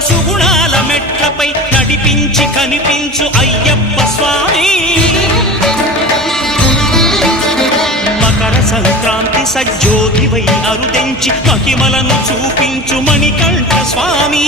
సుగుణాల మెట్లపై నడిపించి కనిపించు అయ్యప్ప స్వామి. మకర సంక్రాంతి సజ్జోతివై అరుదెంచి మహిమలను చూపించు మణికంఠ స్వామి.